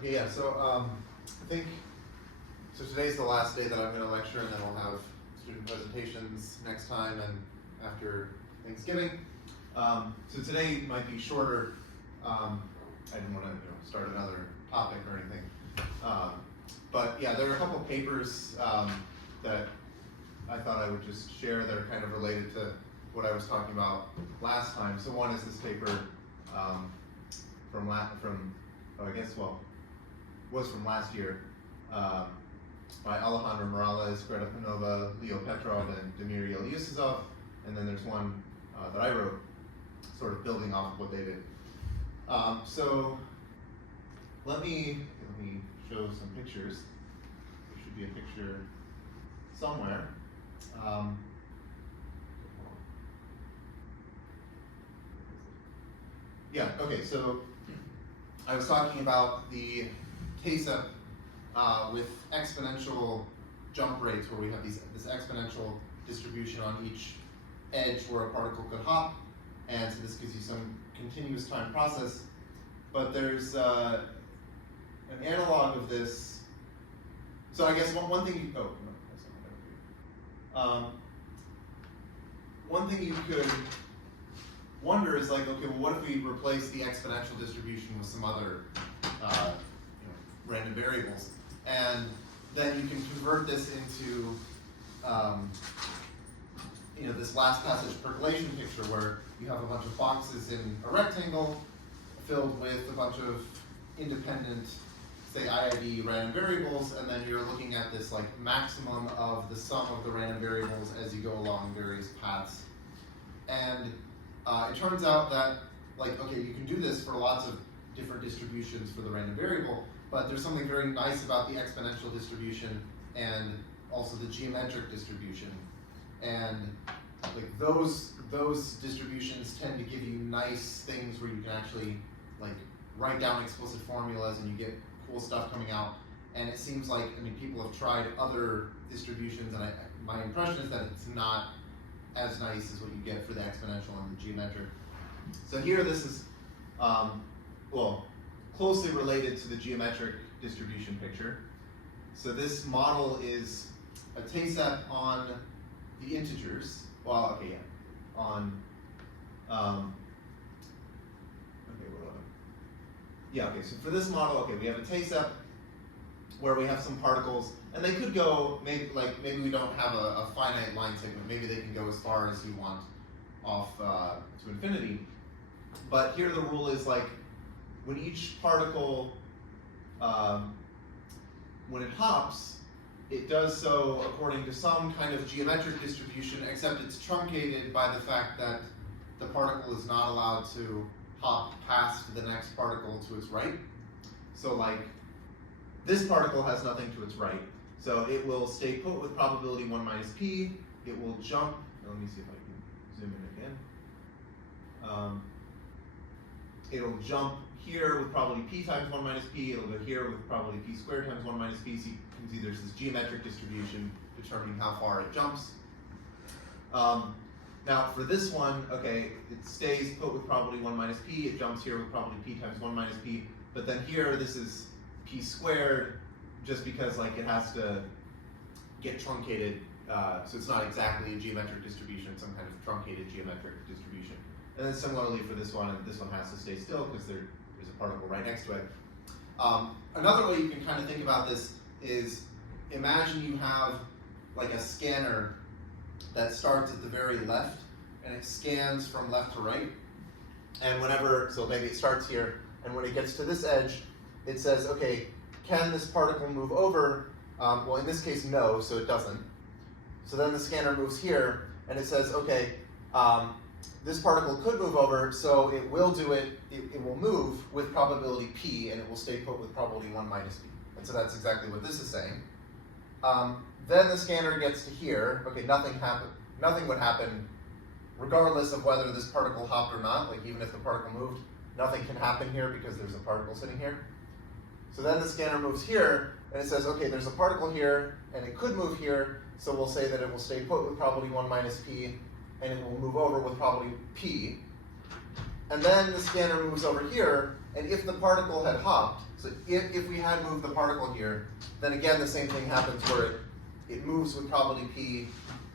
Okay, yeah, so I think, so today's the last day that I'm going to lecture, and then we'll have student presentations next time and after Thanksgiving. So today might be shorter. I didn't want to start another topic or anything. But yeah, there are a couple papers that I thought I would just share that are kind of related to what I was talking about last time. So one is this paper was from last year by Alejandro Morales, Greta Panova, Leo Petrov, and Damir Yusuzov. And then there's one that I wrote, sort of building off of what they did. So let me show some pictures. There should be a picture somewhere. Yeah, okay, so I was talking about the TASEP with exponential jump rates, where we have this exponential distribution on each edge where a particle could hop, and so this gives you some continuous time process. But there's an analog of this. So I guess one thing one thing you could wonder is like, okay, well, what if we replace the exponential distribution with some other random variables? And then you can convert this into this last passage percolation picture where you have a bunch of boxes in a rectangle filled with a bunch of independent, say, IID random variables, and then you're looking at this like maximum of the sum of the random variables as you go along various paths. And it turns out that, you can do this for lots of different distributions for the random variable, but there's something very nice about the exponential distribution and also the geometric distribution. And those distributions tend to give you nice things where you can actually write down explicit formulas and you get cool stuff coming out. And it seems like, people have tried other distributions, and my impression is that it's not as nice as what you get for the exponential and the geometric. So here this is, closely related to the geometric distribution picture. So this model is a TASEP on the integers. So for this model, we have a TASEP where we have some particles, and they could go, maybe we don't have a finite line segment, maybe they can go as far as you want off to infinity. But here the rule is when each particle, when it hops, it does so according to some kind of geometric distribution, except it's truncated by the fact that the particle is not allowed to hop past the next particle to its right. So this particle has nothing to its right. So it will stay put with probability 1 minus p. It will jump. Let me see if I can zoom in again. It'll jump here with probability p times 1 minus p. It'll go here with probability p squared times 1 minus p. So you can see there's this geometric distribution determining how far it jumps. Now for this one, it stays put with probability 1 minus p. It jumps here with probability p times 1 minus p. But then here, this is p squared, just because it has to get truncated, so it's not exactly a geometric distribution, it's some kind of truncated geometric distribution. And then similarly for this one has to stay still because there's a particle right next to it. Another way you can kind of think about this is, imagine you have a scanner that starts at the very left and it scans from left to right. And so maybe it starts here, and when it gets to this edge, it says, okay, can this particle move over? Well, in this case, no, so it doesn't. So then the scanner moves here, and it says, okay, this particle could move over, so it will do it. It will move with probability p, and it will stay put with probability 1 minus p. And so that's exactly what this is saying. Then the scanner gets to here. Okay, nothing would happen regardless of whether this particle hopped or not. Even if the particle moved, nothing can happen here because there's a particle sitting here. So then the scanner moves here, and it says, okay, there's a particle here, and it could move here, so we'll say that it will stay put with probability 1 minus p, and it will move over with probability p. And then the scanner moves over here, And if the particle had hopped, so if we had moved the particle here, then again the same thing happens where it moves with probability p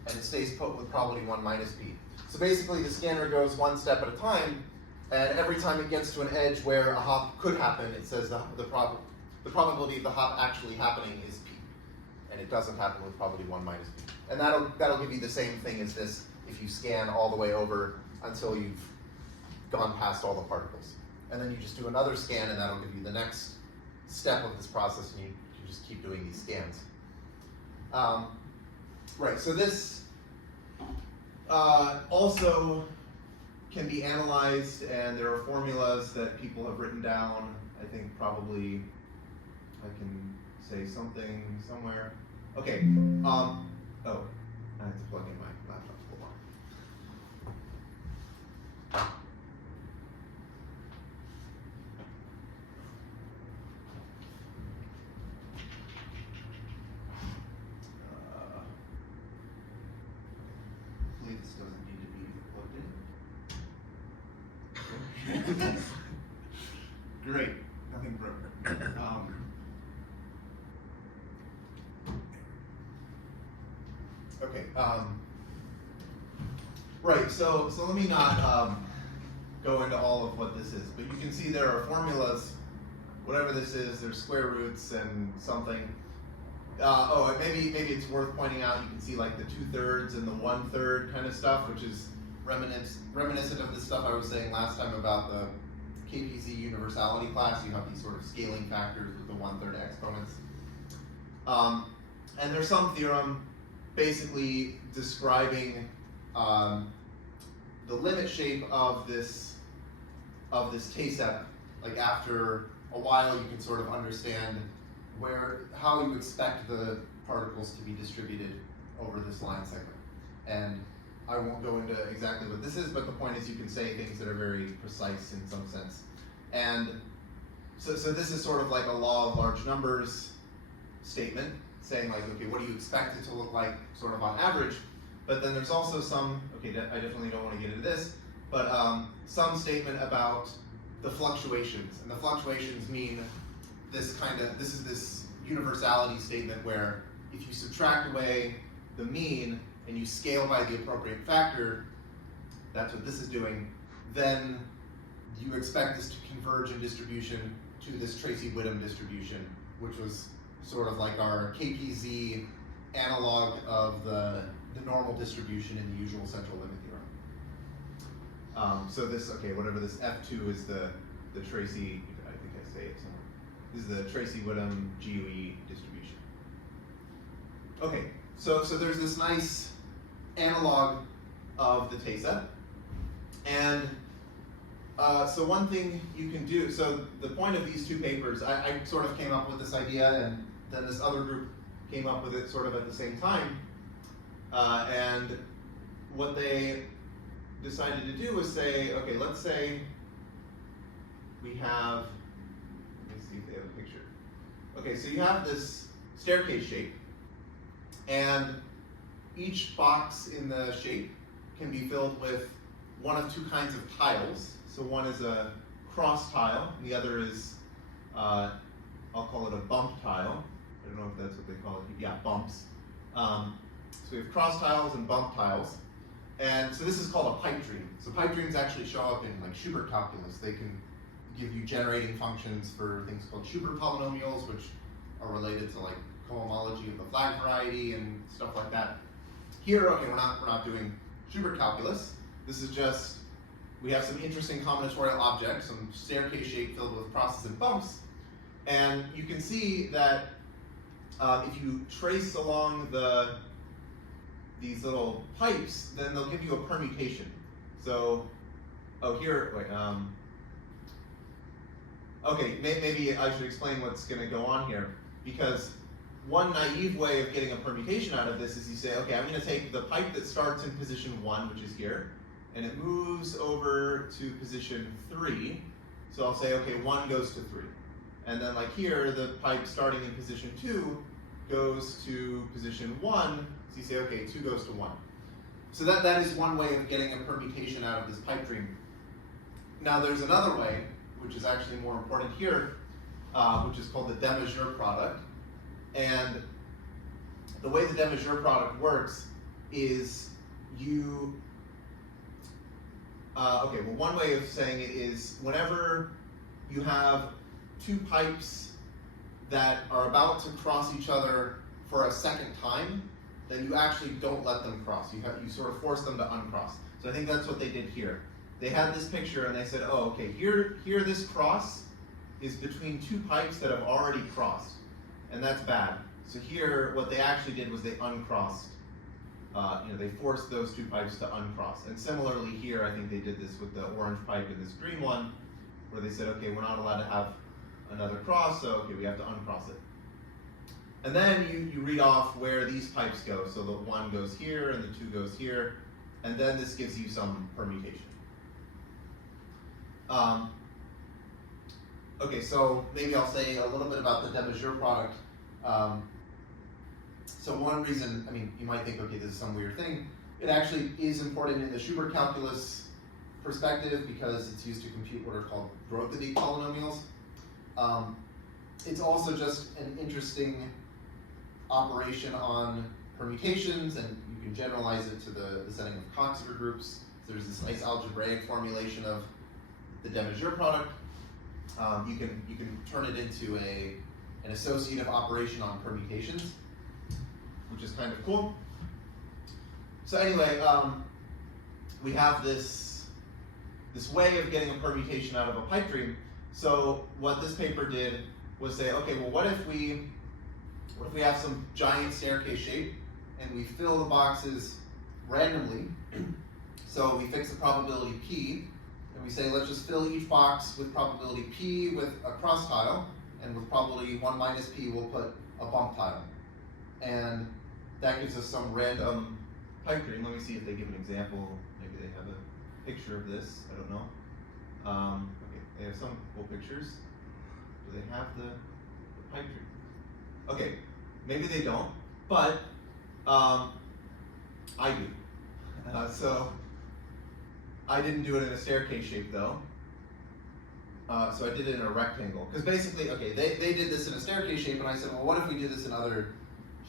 and it stays put with probability 1 minus p. So basically the scanner goes one step at a time, and every time it gets to an edge where a hop could happen, it says the probability of the hop actually happening is p. And it doesn't happen with probability 1 minus p. And that'll give you the same thing as this if you scan all the way over until you've gone past all the particles. And then you just do another scan, and that'll give you the next step of this process, and you just keep doing these scans. Right, so this also can be analyzed, and there are formulas that people have written down. I think probably I can say something somewhere. Okay, oh, I have to plug in my laptop. Hold on. Hopefully this doesn't need to be plugged in. Great, nothing broke. Okay. Right. So let me not go into all of what this is, but you can see there are formulas. Whatever this is, there's square roots and something. And maybe it's worth pointing out. You can see like the 2/3 and the 1/3 kind of stuff, which is reminiscent of the stuff I was saying last time about the KPZ universality class. You have these sort of scaling factors with the 1/3 exponents. And there's some theorem basically describing the limit shape of this T-set. Like after a while, you can sort of understand how you expect the particles to be distributed over this line segment. And I won't go into exactly what this is, but the point is you can say things that are very precise in some sense. And so this is sort of like a law of large numbers statement, saying like, okay, what do you expect it to look like sort of on average? But then there's also some, okay, I definitely don't want to get into this, but some statement about the fluctuations. And the fluctuations mean this is this universality statement where if you subtract away the mean and you scale by the appropriate factor, that's what this is doing, then you expect this to converge in distribution to this Tracy-Whittem distribution, which was sort of like our KPZ analog of the normal distribution in the usual central limit theorem. So this, okay, whatever this F2 is the Tracy, I think I say it somewhere. This is the Tracy-Whittem GUE distribution. Okay, so there's this nice analog of the T-set. And so one thing you can do, so the point of these two papers, I sort of came up with this idea, and then this other group came up with it sort of at the same time. And what they decided to do was say, okay, let's say we have, let me see if they have a picture. Okay, so you have this staircase shape, and each box in the shape can be filled with one of two kinds of tiles. So one is a cross tile, and the other is, I'll call it a bump tile. I don't know if that's what they call it. Yeah, bumps. So we have cross tiles and bump tiles. And so this is called a pipe dream. So pipe dreams actually show up in like Schubert calculus. They can give you generating functions for things called Schubert polynomials, which are related to like cohomology of the flag variety and stuff like that. Here, okay, we're not doing Schubert calculus. This is just, we have some interesting combinatorial objects, some staircase shape filled with crosses and bumps. And you can see that if you trace along these little pipes, then they'll give you a permutation. So, here, wait, okay, maybe I should explain what's gonna go on here, because one naive way of getting a permutation out of this is you say, okay, I'm gonna take the pipe that starts in position 1, which is here, and it moves over to position 3. So I'll say, okay, 1 goes to 3. And then like here, the pipe starting in position 2 goes to position 1. So you say, okay, 2 goes to 1. So that is one way of getting a permutation out of this pipe dream. Now there's another way, which is actually more important here, which is called the Desmaiures product. And the way the Desmaiures product works is one way of saying it is whenever you have two pipes that are about to cross each other for a second time, then you actually don't let them cross. You sort of force them to uncross. So I think that's what they did here. They had this picture and they said, oh, okay, here this cross is between two pipes that have already crossed, and that's bad. So here, what they actually did was they uncrossed. They forced those two pipes to uncross. And similarly here, I think they did this with the orange pipe and this green one, where they said, okay, we're not allowed to have another cross, so okay, we have to uncross it. And then you read off where these pipes go. So the one goes here and the two goes here, and then this gives you some permutation. Okay, so maybe I'll say a little bit about the Desmaiures product. So one reason, you might think, okay, this is some weird thing. It actually is important in the Schubert calculus perspective because it's used to compute what are called Broglie polynomials. It's also just an interesting operation on permutations, and you can generalize it to the setting of Coxeter groups. So there's this nice algebraic formulation of the Desmaiures product. You can turn it into an associative operation on permutations, which is kind of cool. So anyway, we have this way of getting a permutation out of a pipe dream. So what this paper did was say, okay, well, what if we have some giant staircase shape and we fill the boxes randomly? So we fix the probability P, and we say, let's just fill each box with probability P with a cross tile, and with probability 1 minus P, we'll put a bump tile. And that gives us some random pipe dream. Let me see if they give an example. Maybe they have a picture of this. I don't know. Okay, they have some cool pictures. Do they have the pipe dream? Okay, maybe they don't, but I do. So I didn't do it in a staircase shape though. So I did it in a rectangle. Because basically, okay, they did this in a staircase shape, and I said, well, what if we did this in other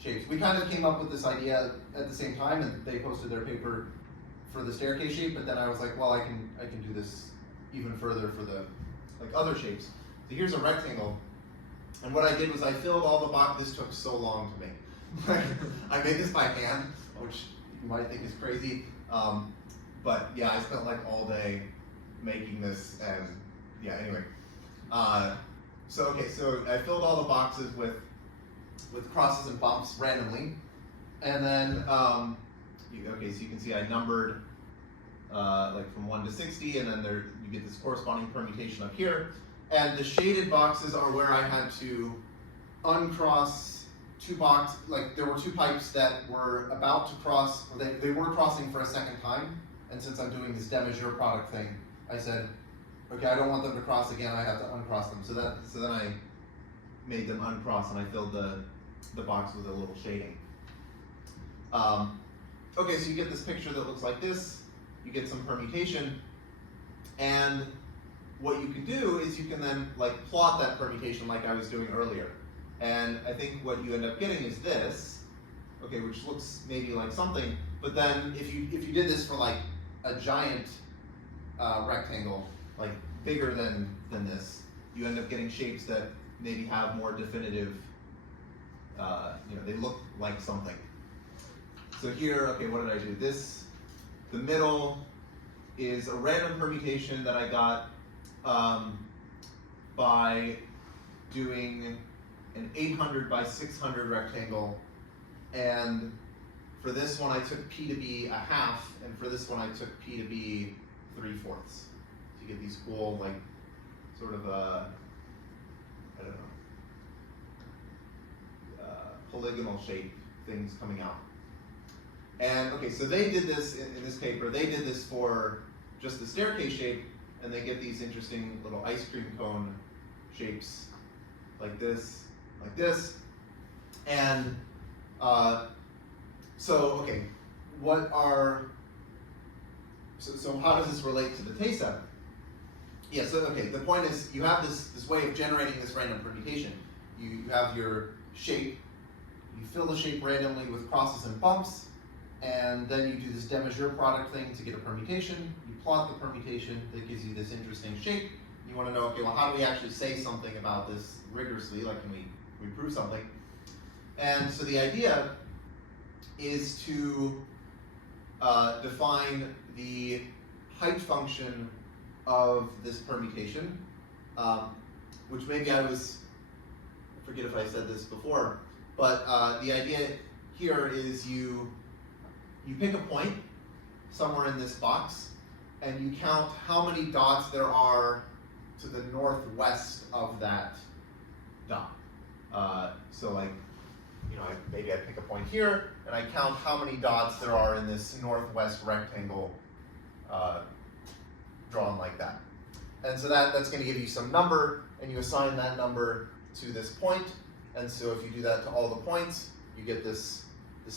shapes? We kind of came up with this idea at the same time, and they posted their paper for the staircase shape, but then I was like, well, I can do this even further for the other shapes. So here's a rectangle, and what I did was I filled all the boxes. This took so long to make. I made this by hand, which you might think is crazy, but yeah, I spent like all day making this, and yeah, anyway. So I filled all the boxes with crosses and bumps randomly, and then so you can see I numbered from 1 to 60, and then you get this corresponding permutation up here. And the shaded boxes are where I had to uncross two boxes. Like there were two pipes that were about to cross, or they were crossing for a second time. And since I'm doing this Desmaiures product thing, I said, okay, I don't want them to cross again. I have to uncross them. So then I made them uncross, and I filled the box with a little shading. Okay, so you get this picture that looks like this. You get some permutation, and what you can do is you can then plot that permutation like I was doing earlier. And I think what you end up getting is this, okay, which looks maybe like something, but then if you did this for a giant rectangle, bigger than this, you end up getting shapes that maybe have more definitive, they look like something. So here, okay, what did I do? The middle is a random permutation that I got by doing an 800 by 600 rectangle, and for this one I took P to be a half, and for this one I took P to be 3/4. So you get these cool sort of I don't know, polygonal shape things coming out. And okay, so they did this in this paper. They did this for just the staircase shape, and they get these interesting little ice cream cone shapes like this, and so okay, so how does this relate to the TASEP? Yeah, so okay, the point is you have this way of generating this random permutation. You have your shape, you fill the shape randomly with crosses and bumps, and then you do this Demageur product thing to get a permutation. You plot the permutation that gives you this interesting shape. You want to know, okay, well, how do we actually say something about this rigorously? Like, can we prove something? And so the idea is to define the height function of this permutation, which maybe I forget if I said this before, but the idea here is you pick a point somewhere in this box, and you count how many dots there are to the northwest of that dot. So like, maybe I pick a point here, and I count how many dots there are in this northwest rectangle drawn like that. And so that's going to give you some number, and you assign that number to this point. And so if you do that to all the points, you get this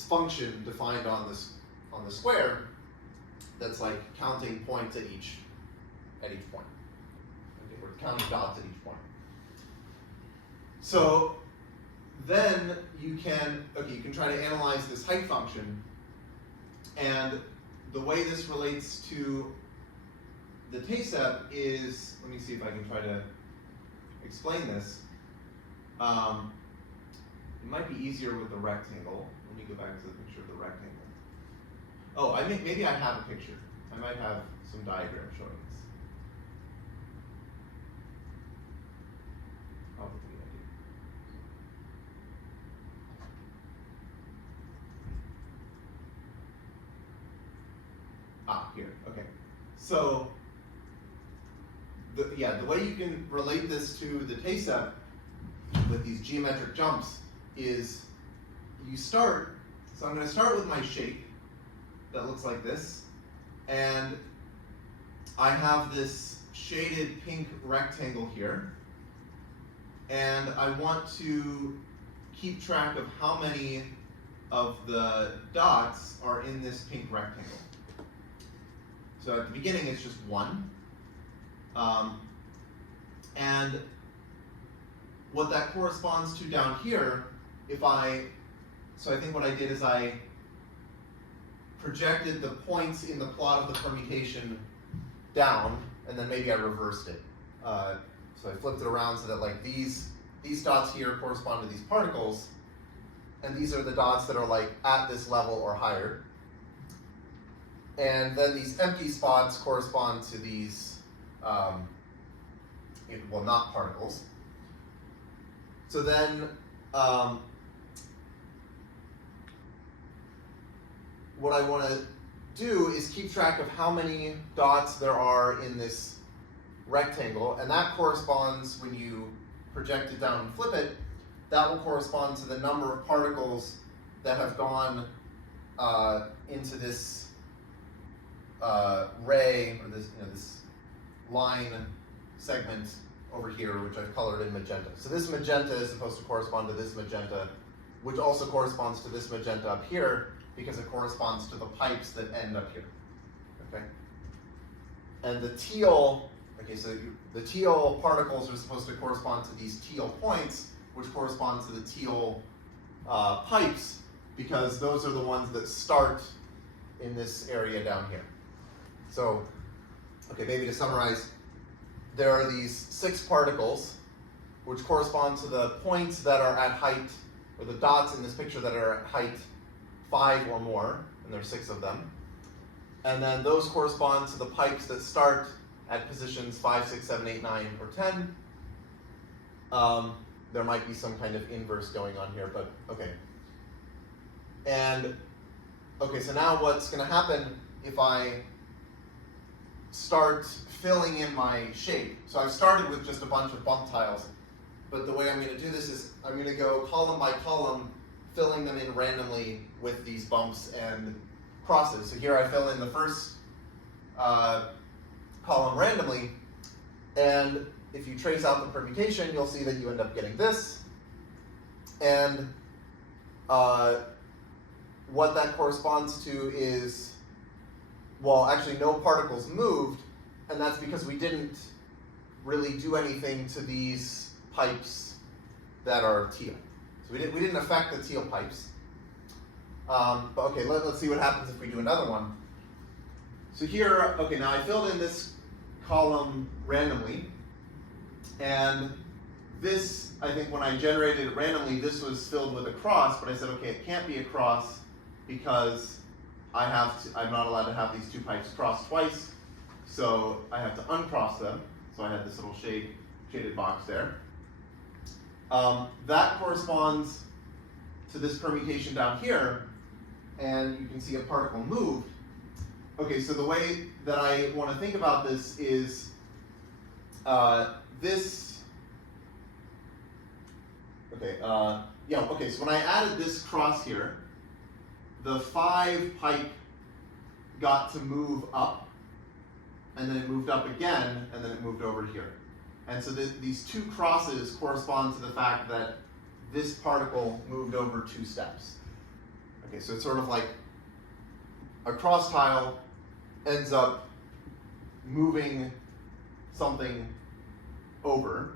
function defined on the square that's like counting points at each point. Okay, we're counting dots at each point. So then you can try to analyze this height function, and the way this relates to the TASEP is, let me see if I can try to explain this. It might be easier with the rectangle. Let me go back to the picture of the rectangle. Oh, maybe I have a picture. I might have some diagram showing this. Probably I do. Here, okay. So, the way you can relate this to the TASEP with these geometric jumps is you start, so I'm going to start with my shape that looks like this, and I have this shaded pink rectangle here, and I want to keep track of how many of the dots are in this pink rectangle. So at the beginning it's just one, and what that corresponds to down here, so I think what I did is I projected the points in the plot of the permutation down, and then maybe I reversed it. So I flipped it around so that like these dots here correspond to these particles, and these are the dots that are like at this level or higher. And then these empty spots correspond to these, well, not particles. So then, what I want to do is keep track of how many dots there are in this rectangle, and that corresponds, when you project it down and flip it, that will correspond to the number of particles that have gone into this ray, or this line segment over here, which I've colored in magenta. So this magenta is supposed to correspond to this magenta, which also corresponds to this magenta up here, because it corresponds to the pipes that end up here. Okay. And the teal, so the teal particles are supposed to correspond to these teal points, which corresponds to the teal pipes, because those are the ones that start in this area down here. So, maybe to summarize, there are these 6 particles, which correspond to the points that are at height, or the dots in this picture that are at height 5 or more, and there are 6 of them. And then those correspond to the pipes that start at positions 5, 6, 7, 8, 9, or 10. There might be some kind of inverse going on here, but okay. And, so now what's going to happen if I start filling in my shape? So I've started with just a bunch of bump tiles, but the way I'm going to do this is I'm going to go column by column, filling them in randomly with these bumps and crosses. So here I fill in the first column randomly, and if you trace out the permutation, you'll see that you end up getting this. And what that corresponds to is, well, actually no particles moved, and that's because we didn't really do anything to these pipes that are teal. So we didn't affect the teal pipes. But okay, let's see what happens if we do another one. So here, okay, now I filled in this column randomly, and this, I think when I generated it randomly, this was filled with a cross, but I said, okay, it can't be a cross because I'm not allowed to have these two pipes crossed twice, so I have to uncross them. So I had this little shaded box there. That corresponds to this permutation down here, and you can see a particle moved. Okay, so the way that I want to think about this is so when I added this cross here, the 5 pipe got to move up, and then it moved up again, and then it moved over here. And so these 2 crosses correspond to the fact that this particle moved over 2 steps. Okay, so it's sort of like a cross tile ends up moving something over.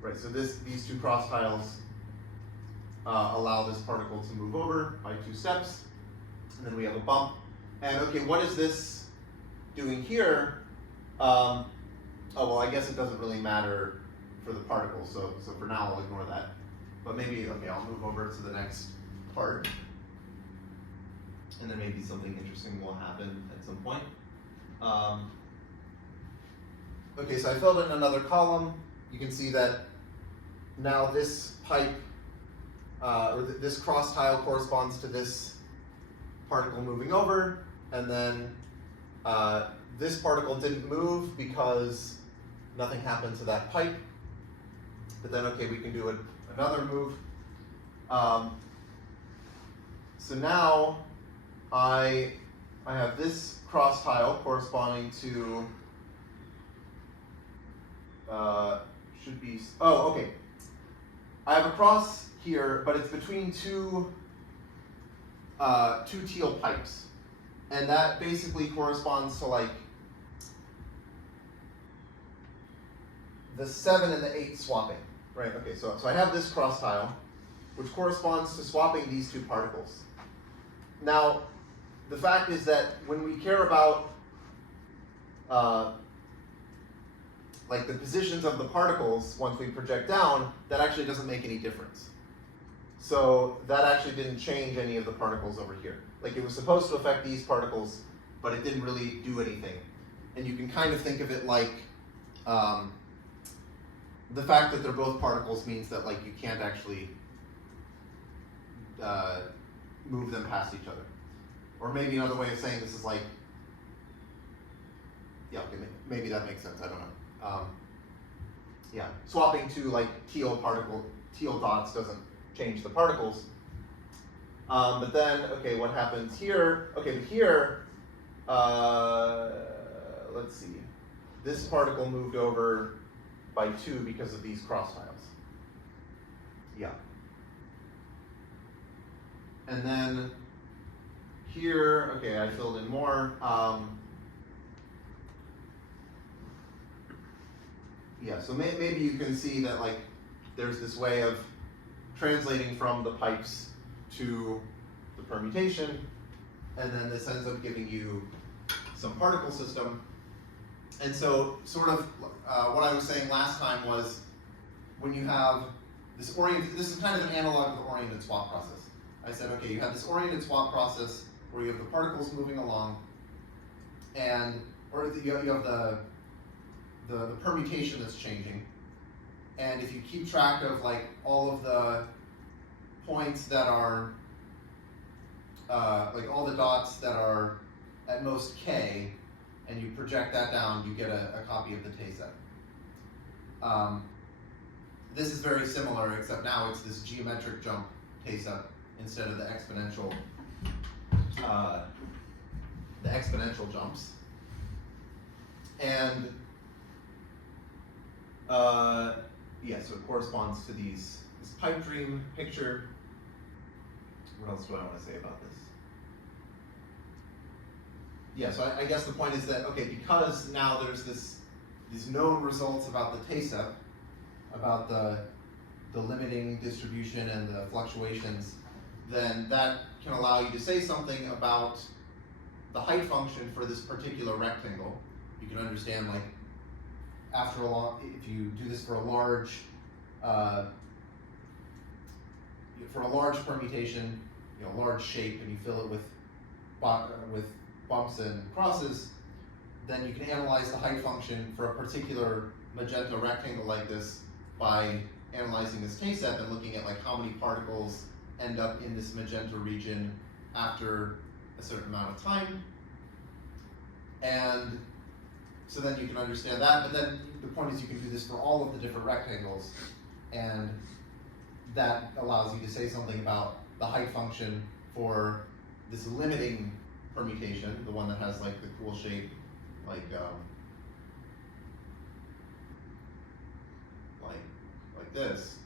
Right, so these 2 cross tiles allow this particle to move over by 2 steps, and then we have a bump. And okay, what is this doing here? Oh, well, I guess it doesn't really matter for the particle, so for now I'll ignore that. But maybe, okay, I'll move over to the next part, and then maybe something interesting will happen at some point. Okay, so I filled in another column. You can see that now this pipe, this cross tile corresponds to this particle moving over, and then this particle didn't move because nothing happened to that pipe. But then, okay, we can do another move. So now I have this cross tile corresponding to should be, oh, okay. I have a cross here, but it's between two teal pipes. And that basically corresponds to like the 7 and the 8 swapping, right? Okay, so I have this cross tile, which corresponds to swapping these 2 particles. Now, the fact is that when we care about like the positions of the particles once we project down, that actually doesn't make any difference. So that actually didn't change any of the particles over here. Like it was supposed to affect these particles, but it didn't really do anything. And you can kind of think of it like the fact that they're both particles means that like you can't actually move them past each other. Or maybe another way of saying this is like, yeah, okay, maybe that makes sense, I don't know. Yeah, swapping to like teal dots doesn't change the particles. But then, okay, what happens here? Okay, but here, let's see. This particle moved over by 2 because of these cross tiles. Yeah. And then here, okay, I filled in more. Yeah, so maybe you can see that like there's this way of translating from the pipes to the permutation, and then this ends up giving you some particle system. And so sort of what I was saying last time was when you have this this is kind of an analog of the oriented swap process. I said, okay, you have this oriented swap process where you have the particles moving along, and you have the permutation that's changing. And if you keep track of like all of the points that are like all the dots that are at most k, and you project that down, you get a copy of the Tay-set. This is very similar, except now it's this geometric jump Tay-set instead of the exponential jumps. And yeah, so it corresponds to this pipe dream picture. What else do I want to say about this? Yeah, so I guess the point is that, okay, because now there's this these known results about the TASEP, about the limiting distribution and the fluctuations, then that can allow you to say something about the height function for this particular rectangle. You can understand, like, after a long, if you do this for a large permutation, you know, large shape, and you fill it with bumps and crosses, then you can analyze the height function for a particular magenta rectangle like this by analyzing this K-set and looking at, like, how many particles end up in this magenta region after a certain amount of time. And so then you can understand that, but then the point is you can do this for all of the different rectangles, and that allows you to say something about the height function for this limiting permutation, the one that has, like, the cool shape, like this.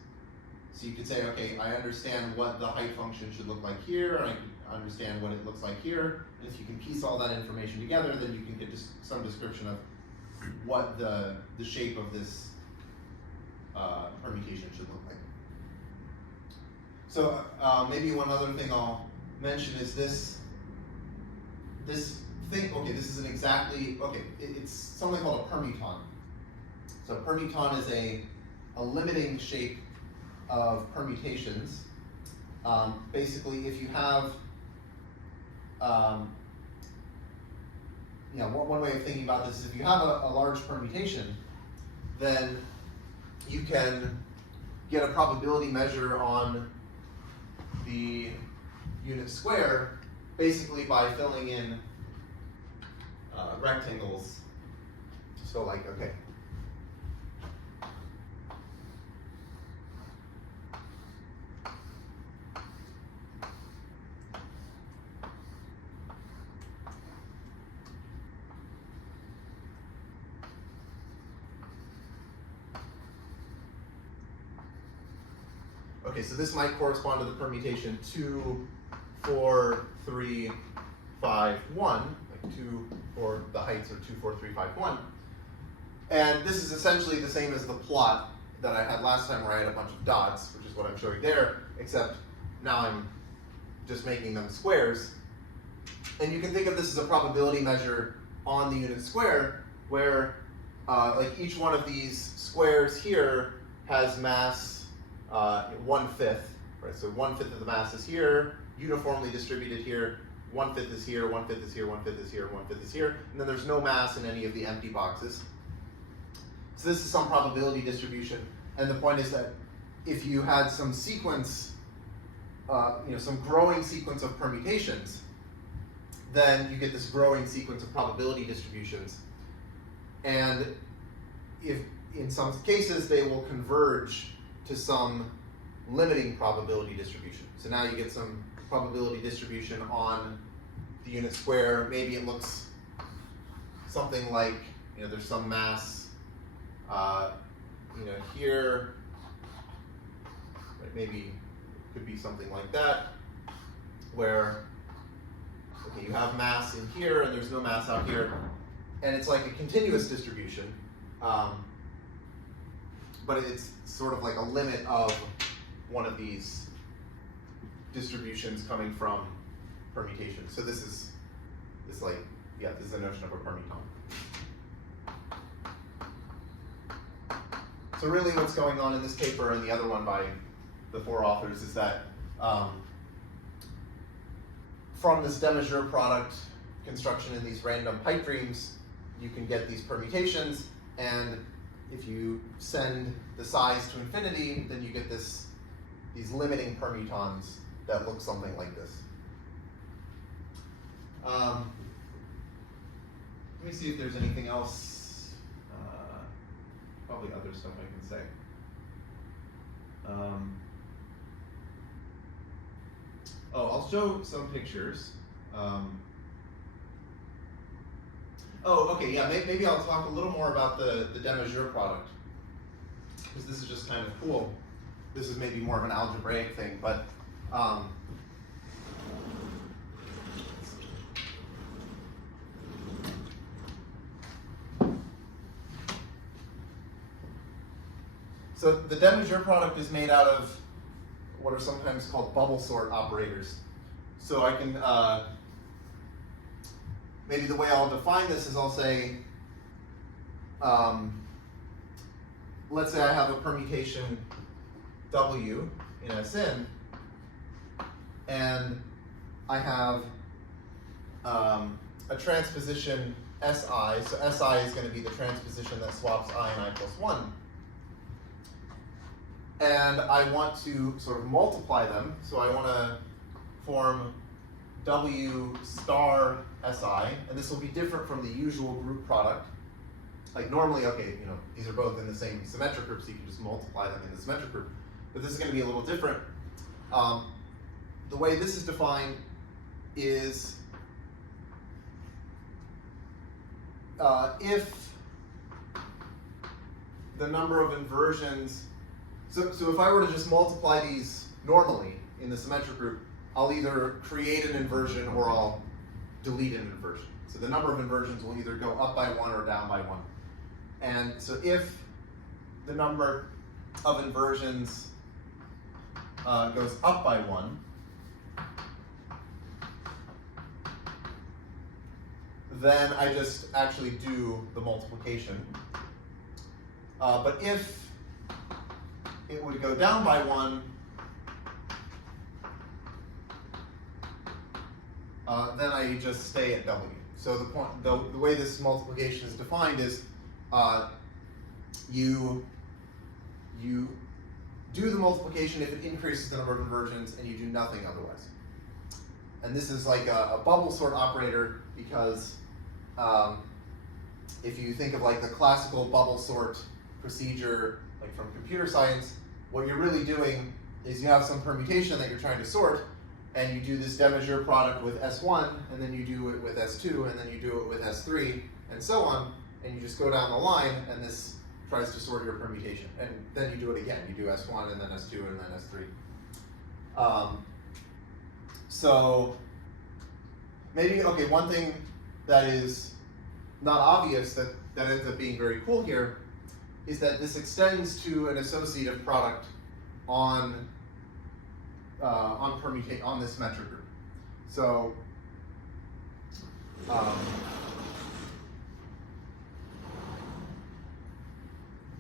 So you could say, okay, I understand what the height function should look like here, and I can understand what it looks like here, and if you can piece all that information together, then you can get some description of what the shape of this permutation should look like. So maybe one other thing I'll mention is this thing. Okay, this isn't exactly, okay, it's something called a permuton. So a permuton is a limiting shape of permutations. Basically, if you have, one way of thinking about this is if you have a large permutation, then you can get a probability measure on the unit square basically by filling in rectangles. So, like, okay. Okay, so this might correspond to the permutation 2, 4, 3, 5, 1, like 2, or the heights are 2, 4, 3, 5, 1. And this is essentially the same as the plot that I had last time where I had a bunch of dots, which is what I'm showing there, except now I'm just making them squares. And you can think of this as a probability measure on the unit square, where like each one of these squares here has mass 1/5, right? So 1/5 of the mass is here, uniformly distributed here. 1/5 is here, 1/5 is here, 1/5 is here, 1/5 is here, and then there's no mass in any of the empty boxes. So this is some probability distribution, and the point is that if you had some sequence, some growing sequence of permutations, then you get this growing sequence of probability distributions, and if in some cases they will converge to some limiting probability distribution. So now you get some probability distribution on the unit square. Maybe it looks something like, there's some mass, here, right? Maybe it could be something like that, where, okay, you have mass in here and there's no mass out here, and it's like a continuous distribution. But it's sort of like a limit of one of these distributions coming from permutation. So this is the notion of a permuton. So really what's going on in this paper and the other one by the 4 authors is that from this Demageur product construction in these random pipe dreams, you can get these permutations, and if you send the size to infinity, then you get these limiting permutons that look something like this. Let me see if there's anything else. Probably other stuff I can say. I'll show some pictures. Okay, yeah, maybe I'll talk a little more about the Demageur product, because this is just kind of cool. This is maybe more of an algebraic thing, but So the de Moivre product is made out of what are sometimes called bubble sort operators. So I can, maybe the way I'll define this is I'll say, let's say I have a permutation W in Sn, and I have a transposition Si, so Si is going to be the transposition that swaps I and I plus 1. And I want to sort of multiply them, so I want to form W star Si, and this will be different from the usual group product. Like normally, okay, you know, these are both in the same symmetric group, so you can just multiply them in the symmetric group. But this is going to be a little different. The way this is defined is if the number of inversions, so if I were to just multiply these normally in the symmetric group, I'll either create an inversion or I'll delete an inversion. So the number of inversions will either go up by 1 or down by 1. And so if the number of inversions goes up by 1, then I just actually do the multiplication. But if it would go down by 1, then I just stay at W. So the way this multiplication is defined is you do the multiplication if it increases the number of inversions, and you do nothing otherwise. And this is like a bubble sort operator because if you think of like the classical bubble sort procedure, like from computer science, what you're really doing is you have some permutation that you're trying to sort, and you do this de Moivre product with S1, and then you do it with S2, and then you do it with S3, and so on, and you just go down the line, and this tries to sort your permutation. And then you do it again. You do S1, and then S2, and then S3. So maybe, okay, one thing that is not obvious that ends up being very cool here is that this extends to an associative product on this metric group. So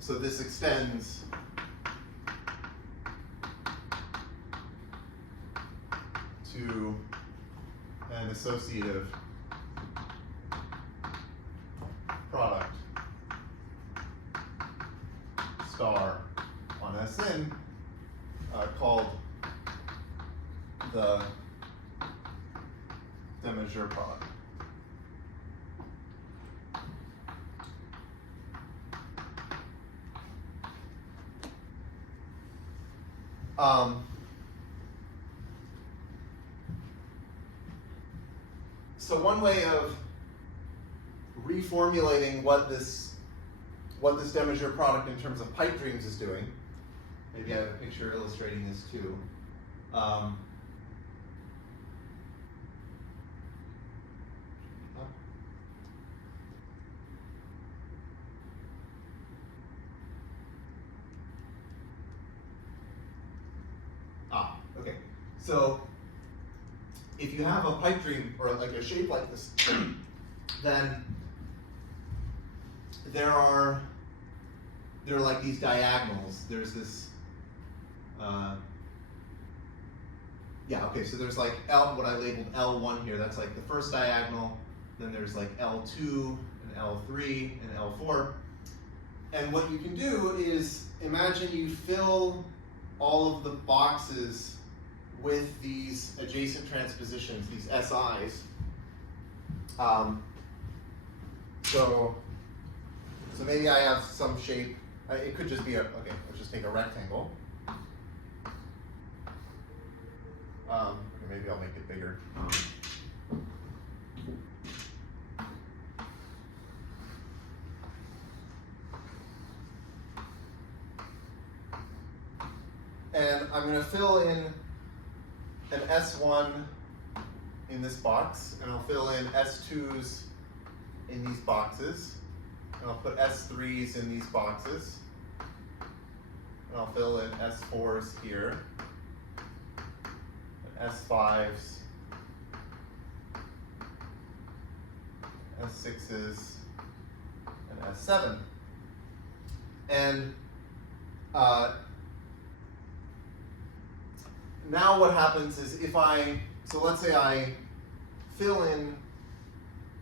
so this extends to an associative product star on Sn called the de Moivre product. So one way of reformulating what this de Moivre product in terms of pipe dreams is doing, maybe I have a picture illustrating this too. Okay. So if you have a pipe dream or like a shape like this, then there are like these diagonals. There's this, so there's like what I labeled L1 here. That's like the first diagonal. Then there's like L2 and L3 and L4. And what you can do is imagine you fill all of the boxes with these adjacent transpositions, these SIs. So maybe I have some shape. It could just be let's just take a rectangle. Maybe I'll make it bigger. And I'm going to fill in an S1 in this box, and I'll fill in S2s in these boxes, and I'll put S3s in these boxes. and I'll fill in S4s here, and S5s, S6s, and S7. And now what happens is so let's say I fill in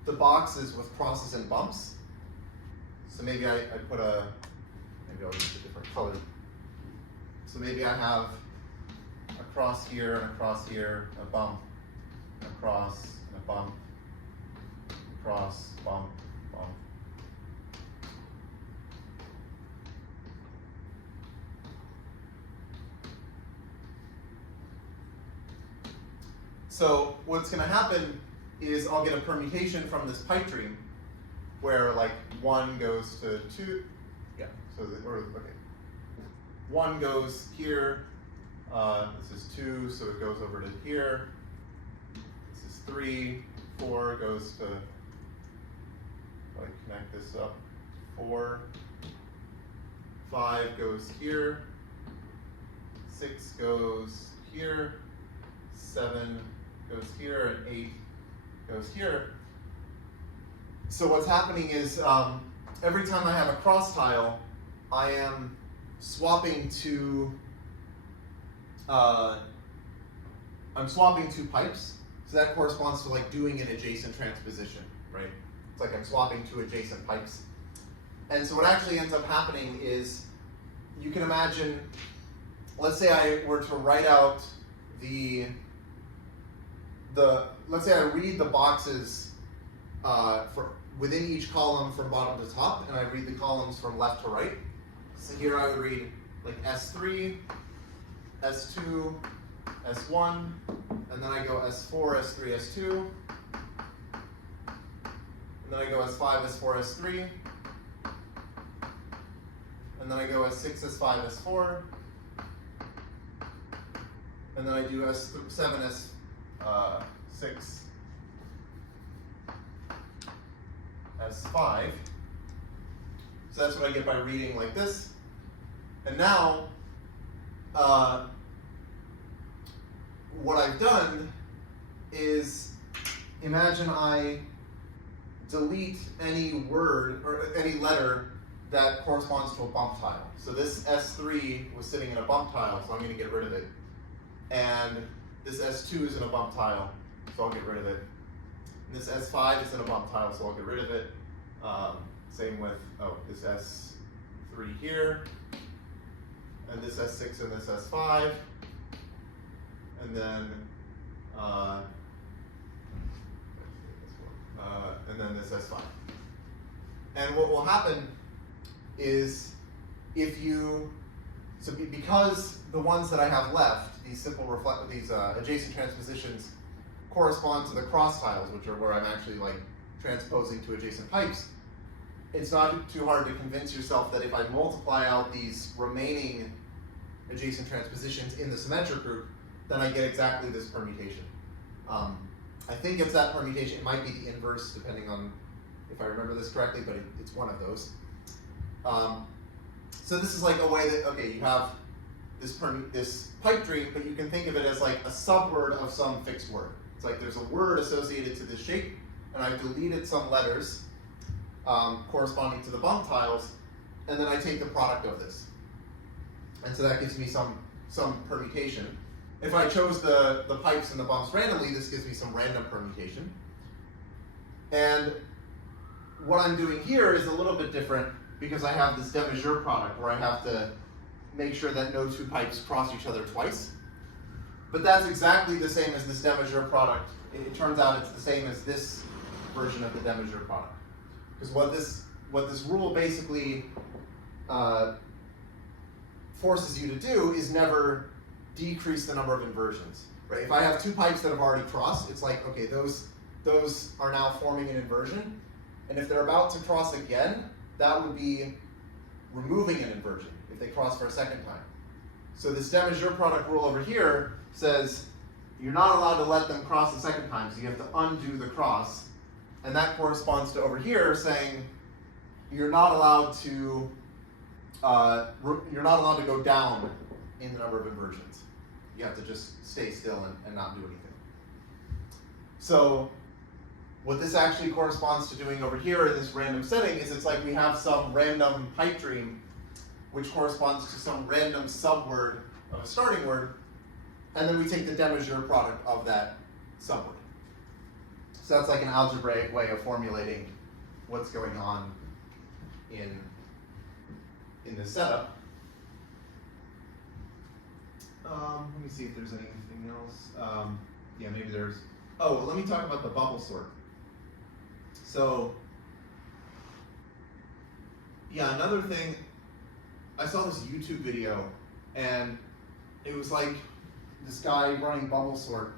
the boxes with crosses and bumps. So maybe maybe I'll use a different color. So maybe I have a cross here and a cross here, a bump, and a cross, and a bump, cross, bump, bump. So what's going to happen is I'll get a permutation from this pipe dream where like 1 goes to 2, yeah, so okay. 1 goes here, this is 2, so it goes over to here. This is 3, 4 goes to, if I connect this up, 4, 5 goes here, 6 goes here, 7 goes here, and 8 goes here. So what's happening is every time I have a cross tile, I am swapping two pipes. So that corresponds to like doing an adjacent transposition, right? It's like I'm swapping two adjacent pipes. And so what actually ends up happening is, you can imagine, let's say I were to write out let's say I read the boxes within each column from bottom to top, and I read the columns from left to right. So here I would read like S3, S2, S1, and then I go S4, S3, S2, and then I go S5, S4, S3, and then I go S6, S5, S4, and then I do S7, S6, S5. So that's what I get by reading like this. And now, what I've done is, imagine I delete any word or any letter that corresponds to a bump tile. So this S3 was sitting in a bump tile, so I'm going to get rid of it. And this S2 is in a bump tile, so I'll get rid of it. And this S5 is in a bump tile, so I'll get rid of it. Same with, this S3 here, and this S6 and this S5, and then this S5. And what will happen is, because the ones that I have left, these adjacent transpositions, correspond to the cross tiles, which are where I'm actually like transposing to adjacent pipes, it's not too hard to convince yourself that if I multiply out these remaining adjacent transpositions in the symmetric group, then I get exactly this permutation. I think it's that permutation. It might be the inverse, depending on if I remember this correctly, but it's one of those. So this is like a way that, okay, you have this pipe dream, but you can think of it as like a subword of some fixed word. It's like there's a word associated to this shape, and I've deleted some letters corresponding to the bump tiles, and then I take the product of this. And so that gives me some permutation. If I chose the pipes and the bumps randomly, this gives me some random permutation. And what I'm doing here is a little bit different, because I have this Desmaiures product where I have to make sure that no two pipes cross each other twice. But that's exactly the same as this Desmaiures product. It turns out it's the same as this version of the Desmaiures product. Because what this rule basically forces you to do is never decrease the number of inversions. Right? If I have two pipes that have already crossed, it's like, okay, those are now forming an inversion. And if they're about to cross again, that would be removing an inversion if they cross for a second time. So this Desmaiures product rule over here says you're not allowed to let them cross the second time, so you have to undo the cross. And that corresponds to over here saying you're not allowed to you're not allowed to go down in the number of inversions. You have to just stay still and not do anything. So what this actually corresponds to doing over here in this random setting is it's like we have some random pipe dream which corresponds to some random subword of a starting word, and then we take the de Maugiure product of that subword. So that's like an algebraic way of formulating what's going on in this setup. Let me see if there's anything else. Yeah, maybe there's. Oh, well, let me talk about the bubble sort. So, yeah, another thing. I saw this YouTube video, and it was like this guy running bubble sort.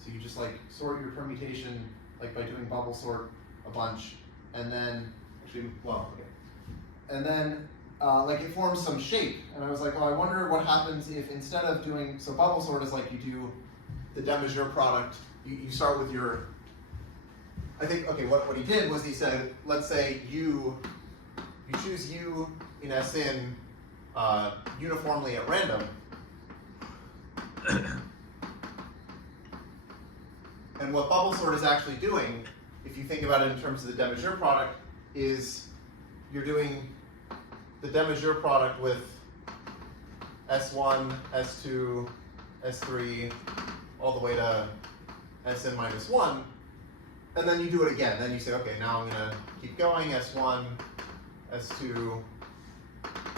So you just like sort your permutation like by doing bubble sort a bunch, and then actually, well, okay, and then like it forms some shape. And I was like, oh, I wonder what happens if instead of doing, so bubble sort is like you do the de Maugiure product. You start with your. I think okay. What he did was he said, let's say you choose U in Sn uniformly at random. And what bubble sort is actually doing, if you think about it in terms of the de Maugiure product, is you're doing the de Maugiure product with S1, S2, S3, all the way to Sn minus 1, and then you do it again. Then you say, okay, now I'm going to keep going, S1, S2,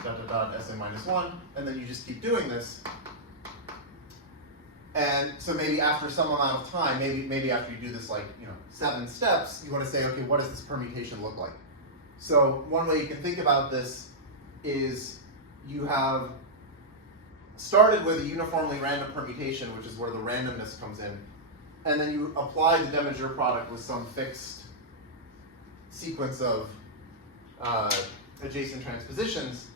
Sn minus 1, and then you just keep doing this. And so maybe after some amount of time, maybe after you do this 7 steps, you want to say, okay, what does this permutation look like? So one way you can think about this is you have started with a uniformly random permutation, which is where the randomness comes in, and then you apply the de Maugiure product with some fixed sequence of adjacent transpositions,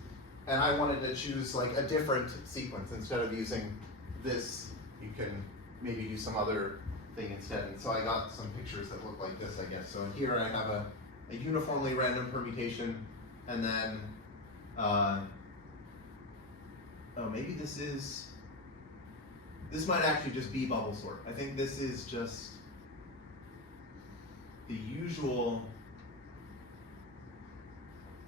and I wanted to choose like a different sequence. Instead of using this, you can maybe do some other thing instead. And so I got some pictures that look like this, I guess. So here I have a uniformly random permutation, and then, oh, maybe this might actually just be bubble sort. I think this is just the usual,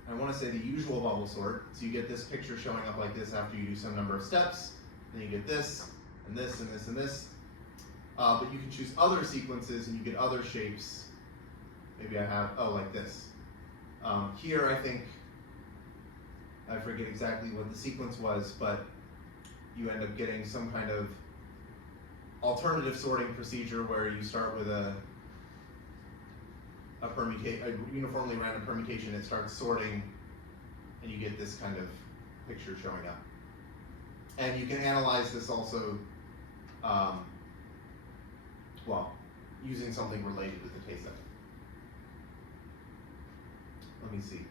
I want to say the usual bubble sort. So you get this picture showing up like this after you do some number of steps. Then you get this, and this, and this, and this. But you can choose other sequences and you get other shapes. Maybe I have, oh, like this. Here I think, I forget exactly what the sequence was, but you end up getting some kind of alternative sorting procedure where you start with a uniformly random permutation. It starts sorting, and you get this kind of picture showing up. And you can analyze this also, well, using something related with the case set. Let me see.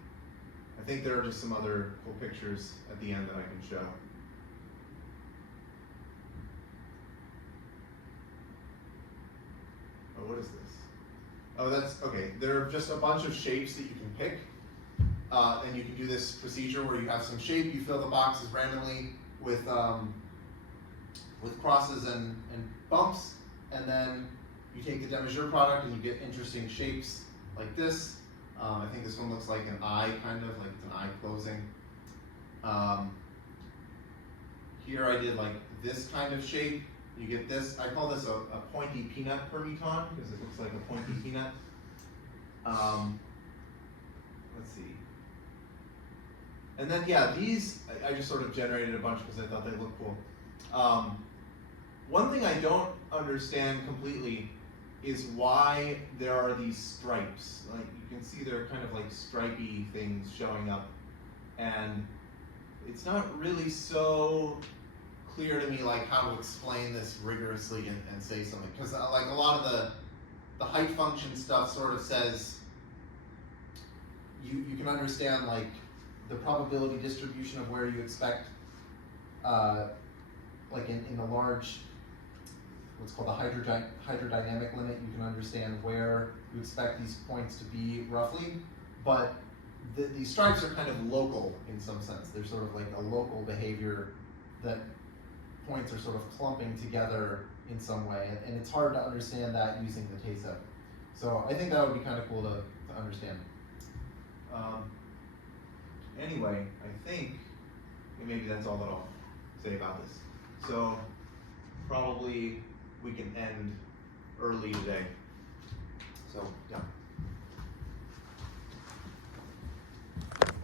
I think there are just some other cool pictures at the end that I can show. Oh, what is this? Oh, that's, okay. There are just a bunch of shapes that you can pick. And you can do this procedure where you have some shape, you fill the boxes randomly with crosses and bumps, and then you take the de Maugiure product and you get interesting shapes like this. I think this one looks like an eye, kind of, like it's an eye closing. Here I did like this kind of shape. You get this, I call this a pointy peanut permuton, because it looks like a pointy peanut. Let's see. And then, yeah, these, I just sort of generated a bunch because I thought they looked cool. One thing I don't understand completely is why there are these stripes. Like, you can see there are kind of like stripy things showing up, and it's not really so clear to me like how to explain this rigorously and say something, because like a lot of the height function stuff sort of says you can understand like the probability distribution of where you expect like in the large, what's called the hydrodynamic limit, you can understand where you expect these points to be roughly, but these stripes are kind of local in some sense. They're sort of like a local behavior that points are sort of clumping together in some way, and it's hard to understand that using the TASO. So I think that would be kind of cool to understand. Anyway, I think maybe that's all that I'll say about this. So probably we can end early today. So yeah.